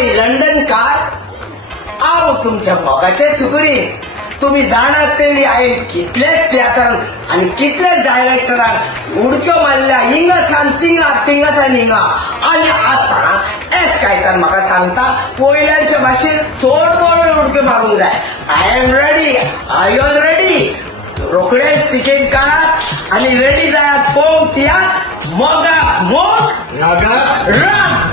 काय लंडन काय आव तुमच्या मोगाचे सुकरी तुम्ही जाण आसतली हांवें कितलेच थिएटर आणि कितलेच डायरेक्टरांक उडक्यो मारल्या हिंगा सान तिंगा सान हिंगा आणि आता एस काय तर म्हाका सांगता पयल्यांच्या भाशेन चड बरो उडक्यो मारूंक जाय I am ready are you all ready रोखडेच तिकेट काढा आणि रेडी जायात पळोवंक तियात मोगाक मोग रागात राग